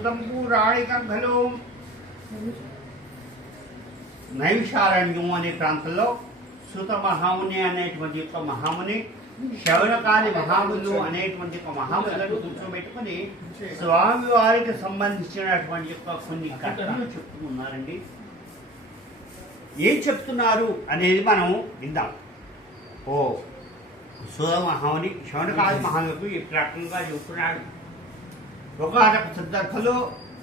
సుతం పురాణికలో నైమిషారణ్యం అనే ప్రాంతంలో సుత మహాముని అనేటువంటి యొక్క మహాముని శౌనకాది మహాములు అనేటువంటి ఒక మహాములను కూర్చోబెట్టుకుని స్వామివారికి సంబంధించినటువంటి యొక్క కొన్ని కథలు చెప్తున్నారండి. ఏం చెప్తున్నారు అనేది మనం విందాం. ఓ సుత మహాముని శౌనకాది మహాములకు ఈ రకంగా చెప్తున్నాడు. ఒకనొక సందర్భంలో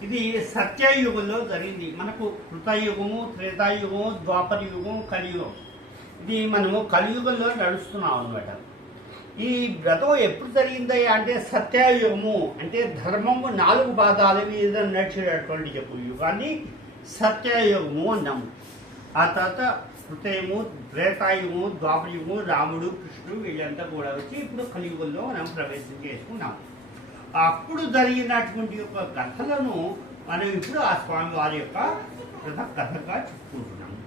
ఇది సత్యయుగంలో జరిగింది. మనకు కృతయుగము, త్రేతాయుగము, ద్వాపర యుగము, కలియుగం. ఇది మనము కలియుగంలో నడుస్తున్నాం అన్నమాట. ఈ వ్రతం ఎప్పుడు జరిగిందయ్యా అంటే సత్యయుగము అంటే ధర్మము 4 పాదాల మీద నడిచేటటువంటి యుగాన్ని సత్యయుగము అన్నాము. ఆ తర్వాత కృతయుగము, త్రేతాయుగము, ద్వాపరయుగము, రాముడు, కృష్ణుడు వీళ్ళంతా కూడా వచ్చి ఇప్పుడు కలియుగంలో మనం ప్రవేశం చేసుకున్నాము. అప్పుడు జరిగినటువంటి యొక్క కథలను మనం ఇప్పుడు ఆ స్వామి వారి యొక్క కథగా చెప్పుకుంటున్నాము.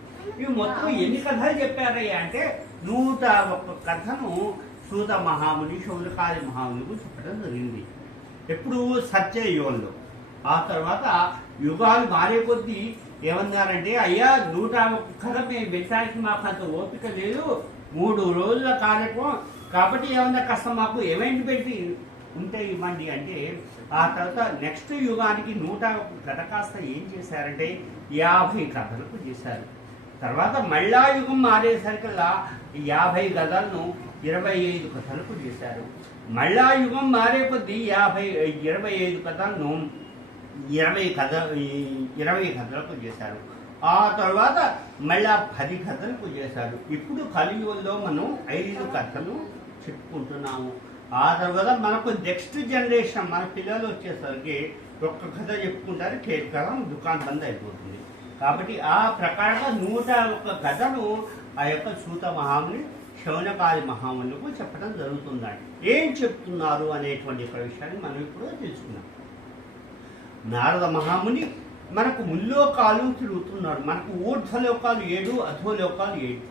ఇవి మొత్తం ఎన్ని కథలు చెప్పారయ్యా అంటే 101 కథను సూత మహాముని శౌనకాది మహాములకు చెప్పడం జరిగింది. ఎప్పుడు సత్యయుగంలో. ఆ తర్వాత యుగాలు మారే కొద్దీ ఏమన్నారంటే అయ్యా 101 కథ మేము వినడానికి మాకు అంత ఓపిక లేదు, 3 రోజుల కార్యక్రమం కాబట్టి ఏమన్నా కాస్త మాకు ఈవెంట్ పెట్టి ఉంటే ఇవ్వండి అంటే ఆ తర్వాత నెక్స్ట్ యుగానికి 101 కథ కాస్త ఏం చేశారంటే 50 కథలకు చేశారు. తర్వాత మళ్ళా యుగం మారేసరికల్లా 50 కథలను 25 కథలకు చేశారు. మళ్ళా యుగం మారే కొద్దీ 25 కథలను 20 కథలకు చేశారు. ఆ తర్వాత మళ్ళా 10 కథలకు చేశారు. ఇప్పుడు కలియుగంలో మనం 5 కథలు చెప్పుకుంటున్నాము. ఆ తర్వాత మనకు నెక్స్ట్ జనరేషన్ మన పిల్లలు వచ్చేసరికి 1 కథ చెప్పుకుంటారు, కేవలం దుకాణం బంద్ అయిపోతుంది. కాబట్టి ఆ ప్రకారంగా 101 కథను ఆ యొక్క సూత మహాముని శౌనకాది మహాములకు చెప్పడం జరుగుతుందండి. ఏం చెప్తున్నారు అనేటువంటి ఒక విషయాన్ని మనం ఇప్పుడు తెలుసుకున్నాం. నారద మహాముని మనకు ముల్లోకాలు తిరుగుతున్నాడు. మనకు ఊర్ధ్వలోకాలు 7, అధోలోకాలు 7,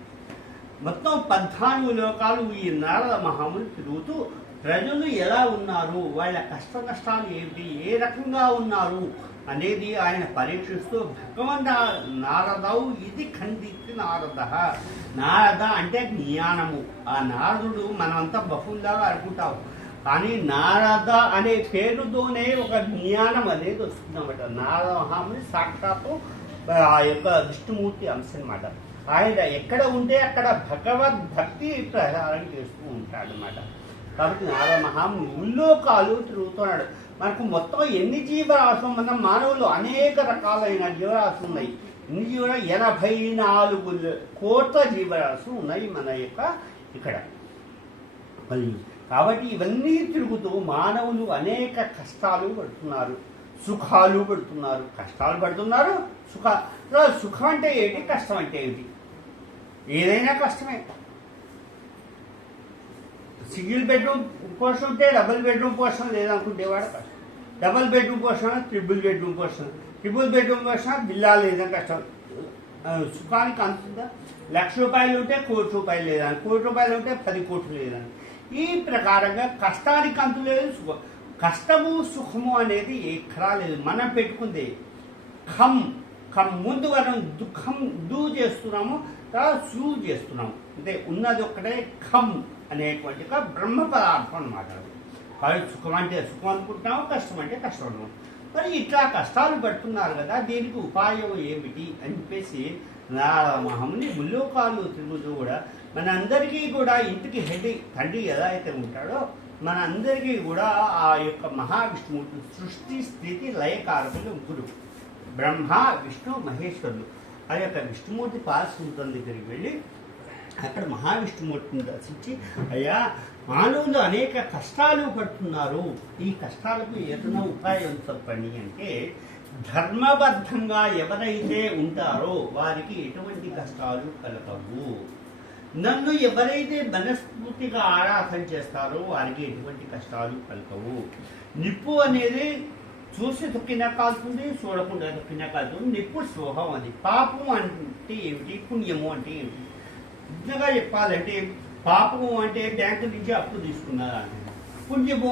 మొత్తం 14 లోకాలు ఈ నారద మహాముని తిరుగుతూ ప్రజలు ఎలా ఉన్నారు, వాళ్ళ కష్ట నష్టాలు ఏమిటి, ఏ రకంగా ఉన్నారు అనేది ఆయన పరీక్షిస్తూ భగవంత నారదవు ఇది ఖండితి నారద. నారద అంటే జ్ఞానము. ఆ నారదుడు మనమంతా బహుళాగా అనుకుంటాం, కానీ నారద అనే పేరుతోనే ఒక జ్ఞానం అనేది వస్తుందన్నమాట. నారద మహాముని సాక్షాత్తు ఆ యొక్క విష్ణుమూర్తి అంశం అన్నమాట. ఆయన ఎక్కడ ఉంటే అక్కడ భగవద్భక్తి ప్రచారం చేస్తూ ఉంటాడు అన్నమాట. కాబట్టి నారద మహాముని ముల్లోకాలు తిరుగుతున్నాడు. మనకు మొత్తం ఎన్ని జీవరాశులు, మన మానవులు అనేక రకాలైన జీవరాశులు ఉన్నాయి. ఎన్ని జీవరాశులు 84 కోట్ల జీవరాశులు ఉన్నాయి మన యొక్క ఇక్కడ. కాబట్టి ఇవన్నీ తిరుగుతూ మానవులు అనేక కష్టాలు పడుతున్నారు, సుఖాలు పడుతున్నారు. కష్టాలు పడుతున్నారు, సుఖం అంటే ఏంటి, కష్టం అంటే ఏంటి? ఏదైనా కష్టమే. సింగిల్ బెడ్రూమ్ పోర్షన్ ఉంటే డబుల్ బెడ్రూమ్ పోర్షన్ లేదనుకుంటేవాడు కష్టం. Double bedroom portion, triple bedroom portion, triple bedroom portion బిల్లా లేదని కష్టం. సుఖానికి అంతుందా? 1,00,000 రూపాయలు ఉంటే 1 కోటి రూపాయలు లేదని, 1 కోటి రూపాయలు ఉంటే 10 కోట్లు లేదని. ఈ ప్రకారంగా కష్టానికి అంతు లేదు, సుఖం. కష్టము సుఖము అనేది ఎక్కడా లేదు. మనం పెట్టుకుంది ఖం ముందు మనం దుఃఖం దూ చేస్తున్నాము, తర్వాత సూ చేస్తున్నాము. అంటే ఉన్నది ఒక్కటే ఖం అనేటువంటి బ్రహ్మ పదార్థం అన్నమాట. కాబట్టి సుఖం అంటే సుఖం అనుకుంటున్నాము, కష్టం అంటే కష్టం అనుకుంటాం. మరి ఇట్లా కష్టాలు పడుతున్నారు కదా, దీనికి ఉపాయం ఏమిటి అని చెప్పేసి నారద మహాముని ముల్లోకాలు తిరుగుతూ కూడా మనందరికీ కూడా ఇంటికి తండ్రి ఎలా అయితే ఉంటాడో మనందరికీ కూడా ఆ యొక్క మహావిష్ణుమూర్తి సృష్టి స్థితి లయకారకులు ముగ్గురు, బ్రహ్మ విష్ణు మహేశ్వరులు. ఆ యొక్క విష్ణుమూర్తి పాదసముద్రం దగ్గరికి వెళ్ళి అక్కడ మహావిష్ణుమూర్తిని దర్శించి అయ్యా మానవులు అనేక కష్టాలు పడుతున్నారు, ఈ కష్టాలకు ఏదైనా ఉపాయం చెప్పండి అంటే ధర్మబద్ధంగా ఎవరైతే ఉంటారో వారికి ఎటువంటి కష్టాలు కలగవు. నన్ను ఎవరైతే మనస్ఫూర్తిగా ఆరాధన చేస్తారో వారికి ఎటువంటి కష్టాలు కలగవు. నిప్పు అనేది చూసి తొక్కినా కాలుతుంది, చూడకుండా తొక్కినా కాలుతుంది. నిప్పు స్వభావం అది. పాపం అంటే ఏమిటి, పుణ్యము అంటే ఏమిటి? నిజంగా చెప్పాలంటే పాపము అంటే బ్యాంకు నుంచి అప్పు తీసుకున్నారా, పుణ్యము